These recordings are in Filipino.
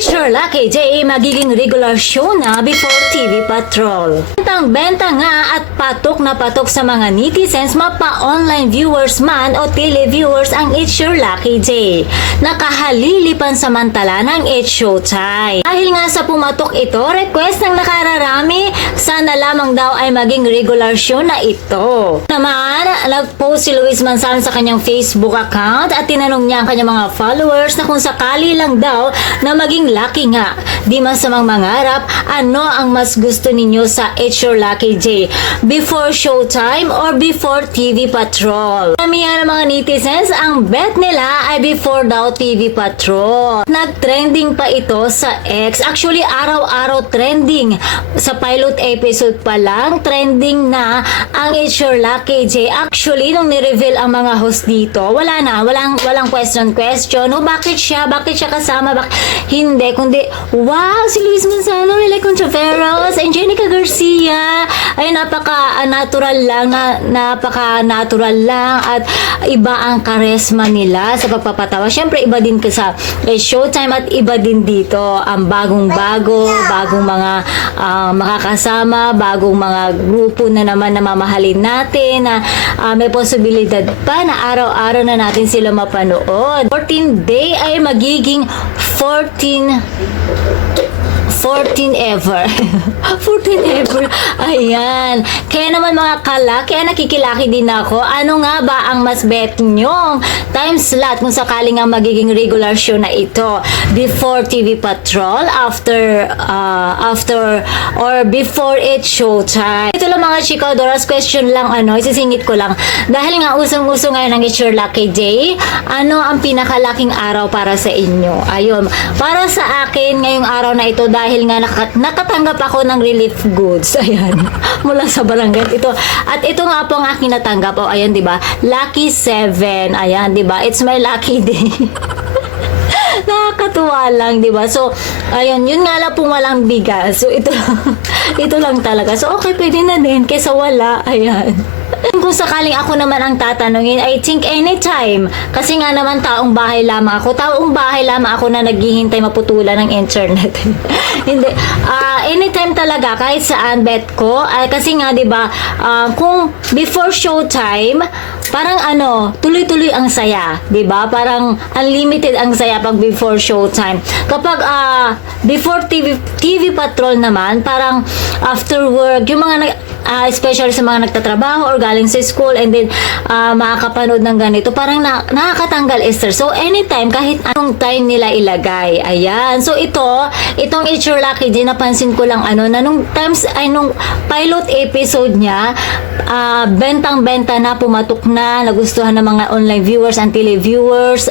It's Your Lucky Day magiging regular show na before TV Patrol. Bentang-benta nga at patok na patok sa mga netizens, mapa-online viewers man o televiewers ang It's Your Lucky Day. Nakahalili pansamantala ng It's Showtime. Dahil nga sa pumatok ito, request ng nakararami, sana lamang daw ay maging regular show na ito. Naman, nag-post si Luis Manzano sa kanyang Facebook account at tinanong niya ang kanyang mga followers na kung sakali lang daw na maging lucky nga. Di man samang mangarap, ano ang mas gusto ninyo sa It's Your Lucky Day? Before Showtime or before TV Patrol? Kamihan ng mga netizens, ang bet nila ay before daw TV Patrol. Nag-trending pa ito sa X. Actually, araw-araw trending. Sa pilot episode pa lang, trending na ang It's Your Lucky Day. Actually, nung ni-reveal ang mga host dito, walang question. O, bakit siya kasama? Hindi, kundi, wow, si Luis Manzano, Mila Controveros, and Jenica Garcia, ay napaka-natural lang at iba ang karesma nila sa pagpapatawa. Syempre, iba din sa Showtime at iba din dito ang bagong mga makakasama, bagong mga grupo na naman na mamahalin natin na may posibilidad pa na araw-araw na natin sila mapanood. 14 day ay magiging 14 ever. 14 ever. Ayan. Kaya naman mga kaya nakikilaki din ako. Ano nga ba ang mas bet nyong time slot kung sakaling nga magiging regular show na ito? Before TV Patrol, after or before It's Showtime? Ito lang mga chika, Dora's question lang, isisingit ko lang. Dahil nga usong-uso ngayon ng It's Your Lucky Day, ano ang pinakalaking araw para sa inyo? Ayun. Para sa akin, ngayong araw na ito, dahil nga nakatanggap ako ng relief goods. Ayan. Mula sa barangay ito. At ito nga po ang aking natanggap. O, ayan, di ba? Lucky 7. Ayan, di ba? It's my lucky day. Nakakatuwa lang, di ba? So, ayun, yun nga lang po walang bigas. So, ito lang talaga. So, okay, pwede na din. Kesa wala. Ayan. Kung sakaling ako naman ang tatanungin, I think anytime. Kasi nga naman taong bahay lamang ako. Taong bahay lamang ako na naghihintay maputulan ng internet. Hindi. Anytime talaga, kahit saan bet ko. Kasi nga, di ba, kung before Showtime, parang tuloy-tuloy ang saya. Di ba? Parang unlimited ang saya pag before Showtime. Kapag before TV Patrol naman, parang after work, yung mga especially sa mga nagtatrabaho or galing sa school and then makakapanood ng ganito, parang nakakatanggal stress. So anytime, kahit anong time nila ilagay. Ayan. So itong It's Your Lucky Day, napansin ko lang na nung pilot episode niya, bentang-benta na, pumatok na, nagustuhan ng mga online viewers and televiewers.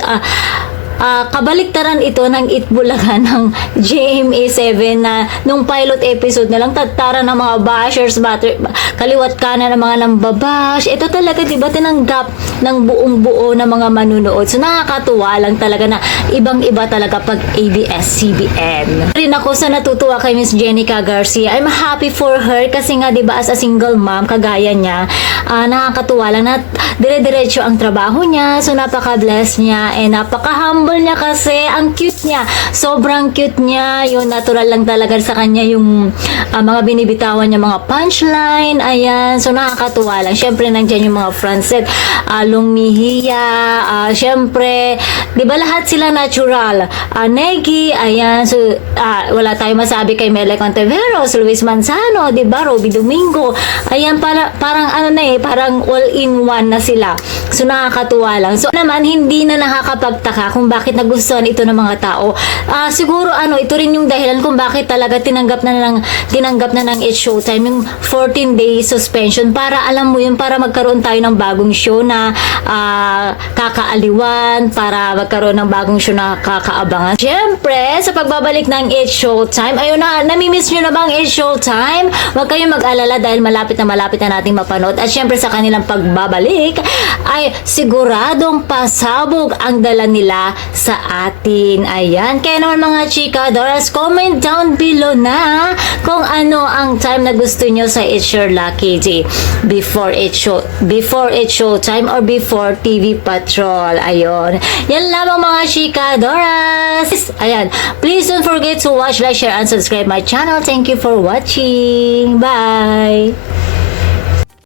Kabaliktaran ito ng Itbulaga ng GMA7 na nung pilot episode na lang tagtara ng mga bashers, kaliwat kanan ng mga nambabash. Ito talaga, diba, tinanggap ng buong-buo na mga manunood. So nakakatuwa lang talaga na ibang-iba talaga pag ABS-CBN. Rin ako sa natutuwa kay Miss Jenica Garcia. I'm happy for her kasi nga, diba, as a single mom, kagaya niya, nakakatuwa lang na dire-diretso ang trabaho niya. So napaka-bless niya and napaka-humble niya kasi ang cute niya. Sobrang cute niya. Yung natural lang talaga sa kanya yung mga binibitawan niya, mga punchline. Ayan. So nakakatuwa lang. Syempre nandiyan yung mga Francet, Long Mejia, syempre, di ba lahat sila natural. Negi, ayan. So wala tayong masabi kay Mela Conteveros, Luis Manzano, di ba, Robby Domingo. Ayan, parang parang all-in-one na sila. So nakakatuwa lang. So naman, hindi na nakakapagtaka kung bakit nagustuhan ito ng mga tao. Siguro ito rin yung dahilan kung bakit talaga tinanggap na ng It's Showtime yung 14 day suspension, para alam mo yun, para magkaroon tayo ng bagong show na kakaaliwan, para magkaroon ng bagong show na kakaabangan. Siyempre, sa pagbabalik ng It's Showtime, ayun na, namimiss nyo na bang It's Showtime? Huwag kayong mag-alala dahil malapit na nating mapanood. At siyempre sa kanilang pagbabalik ay siguradong pasabog ang dala nila sa atin. Ayan. Kaya naman mga chikadoras, comment down below na kung ano ang time na gusto nyo sa It's Your Lucky Day. Before it show time or before TV Patrol. Ayun. Yan lamang mga chikadoras. Ayan. Please don't forget to watch, like, share, and subscribe my channel. Thank you for watching. Bye!